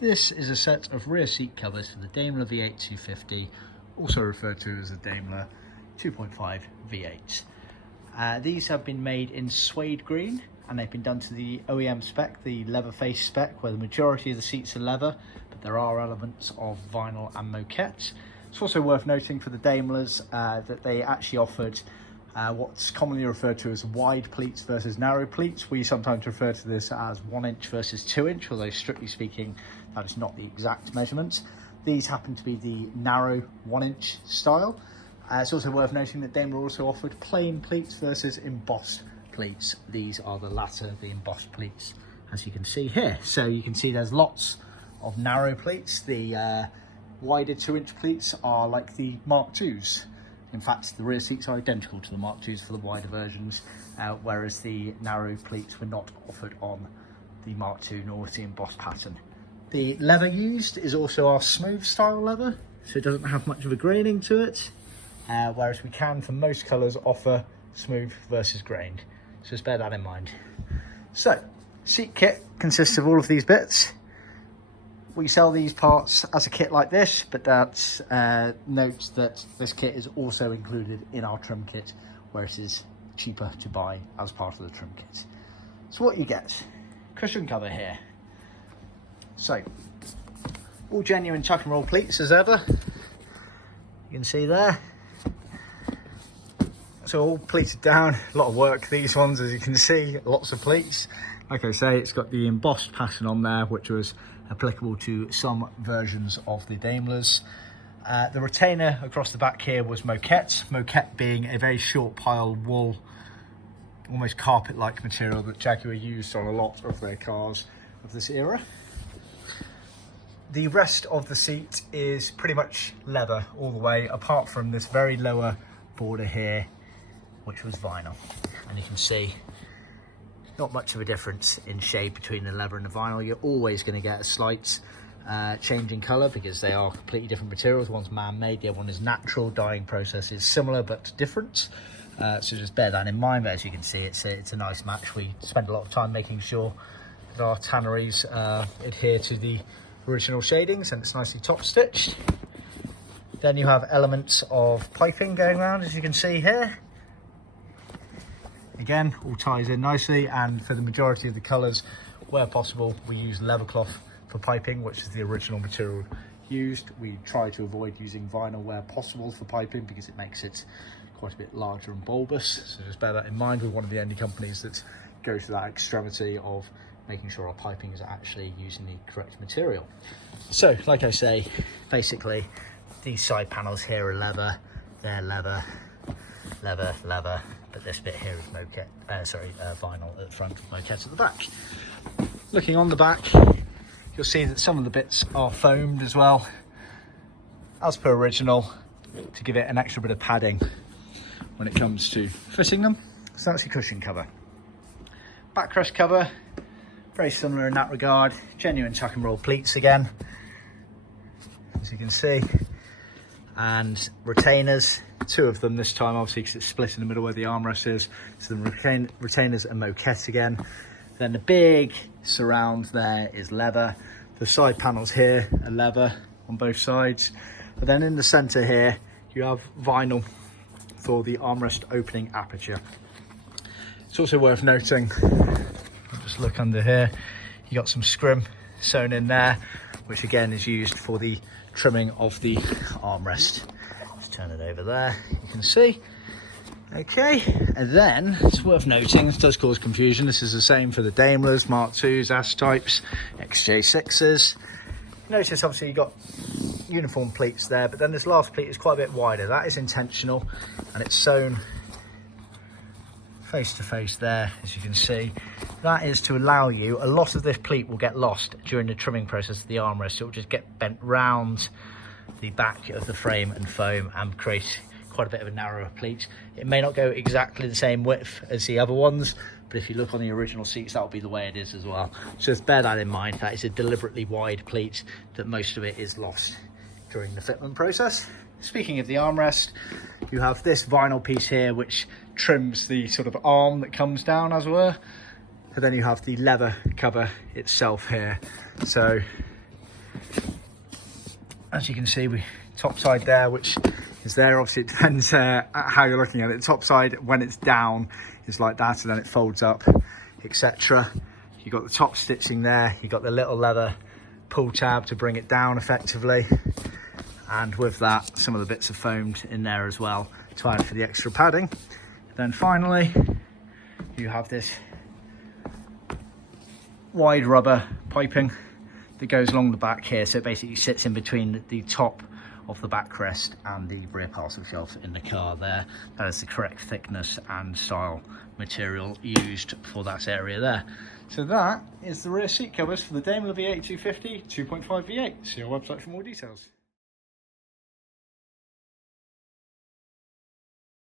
This is a set of rear seat covers for the Daimler V8 250, also referred to as the Daimler 2.5 V8. These have been made in suede green, and they've been done to the OEM spec, the leather face spec, where the majority of the seats are leather, but there are elements of vinyl and moquette. It's also worth noting for the Daimlers that they actually offered what's commonly referred to as wide pleats versus narrow pleats. We sometimes refer to this as 1 inch versus 2 inch, although strictly speaking, that is not the exact measurement. These happen to be the narrow 1 inch style. It's also worth noting that Daimler also offered plain pleats versus embossed pleats. These are the latter, the embossed pleats, as you can see here. So you can see there's lots of narrow pleats. The wider 2 inch pleats are like the Mark IIs. In fact, the rear seats are identical to the Mark IIs for the wider versions, whereas the narrow pleats were not offered on the Mark II nor the embossed pattern. The leather used is also our smooth style leather, so it doesn't have much of a graining to it, whereas we can, for most colours, offer smooth versus grained. So just bear that in mind. So, seat kit consists of all of these bits. We sell these parts as a kit like this, but that notes that this kit is also included in our trim kit, where it is cheaper to buy as part of the trim kit. So what you get, cushion cover here. So, all genuine tuck and roll pleats as ever. You can see there. So all pleated down, a lot of work, these ones, as you can see, lots of pleats. Like I say, it's got the embossed pattern on there, which was applicable to some versions of the Daimlers. The retainer across the back here was moquette, moquette being a very short piled wool, almost carpet-like material that Jaguar used on a lot of their cars of this era. The rest of the seat is pretty much leather all the way, apart from this very lower border here, which was vinyl. And you can see not much of a difference in shade between the leather and the vinyl. You're always going to get a slight change in colour because they are completely different materials. One's man-made, the other one is natural. Dyeing process is similar but different. So just bear that in mind. But as you can see, it's a nice match. We spend a lot of time making sure that our tanneries adhere to the original shadings, and it's nicely top stitched. Then you have elements of piping going around, as you can see here. Again, all ties in nicely, and for the majority of the colours, where possible, we use leather cloth for piping, which is the original material used. We try to avoid using vinyl where possible for piping because it makes it quite a bit larger and bulbous. So just bear that in mind. We're one of the only companies that go to that extremity of making sure our piping is actually using the correct material. So, like I say, basically, these side panels here are leather, they're leather, leather, leather. But this bit here is moquette, vinyl at the front, moquette at the back. Looking on the back, you'll see that some of the bits are foamed as well, as per original, to give it an extra bit of padding when it comes to fitting them. So that's your cushion cover. Backrest cover, very similar in that regard. Genuine tuck and roll pleats again, as you can see. And retainers, 2 of them this time, obviously, because it's split in the middle where the armrest is. So the retainers are moquette again. Then the big surround there is leather. The side panels here are leather on both sides. But then in the center here, you have vinyl for the armrest opening aperture. It's also worth noting, I'll just look under here, you got some scrim sewn in there, which again is used for the trimming of the armrest. Just turn it over there, you can see. Okay, and then it's worth noting, this does cause confusion, this is the same for the Daimlers, Mark IIs, S-types, XJ6s. Notice obviously you've got uniform pleats there, but then this last pleat is quite a bit wider. That is intentional, and it's sewn face to face there, as you can see. That is to allow you, a lot of this pleat will get lost during the trimming process of the armrest. So it will just get bent round the back of the frame and foam and create quite a bit of a narrower pleat. It may not go exactly the same width as the other ones, but if you look on the original seats, that'll be the way it is as well. So just bear that in mind. That is a deliberately wide pleat, that most of it is lost during the fitment process. Speaking of the armrest, you have this vinyl piece here which trims the sort of arm that comes down, as it were. And then you have the leather cover itself here. So as you can see, we top side there, which is there. Obviously it depends how you're looking at it. The top side, when it's down, is like that, and then it folds up, etc. You've got the top stitching there, you've got the little leather pull tab to bring it down effectively, and with that some of the bits are foamed in there as well to add for the extra padding. Then finally you have this wide rubber piping that goes along the back here, so it basically sits in between the top of the backrest and the rear parcel shelf in the car there. That is the correct thickness and style material used for that area there. So that is the rear seat covers for the Daimler V8 250 2.5 V8. See our website for more details.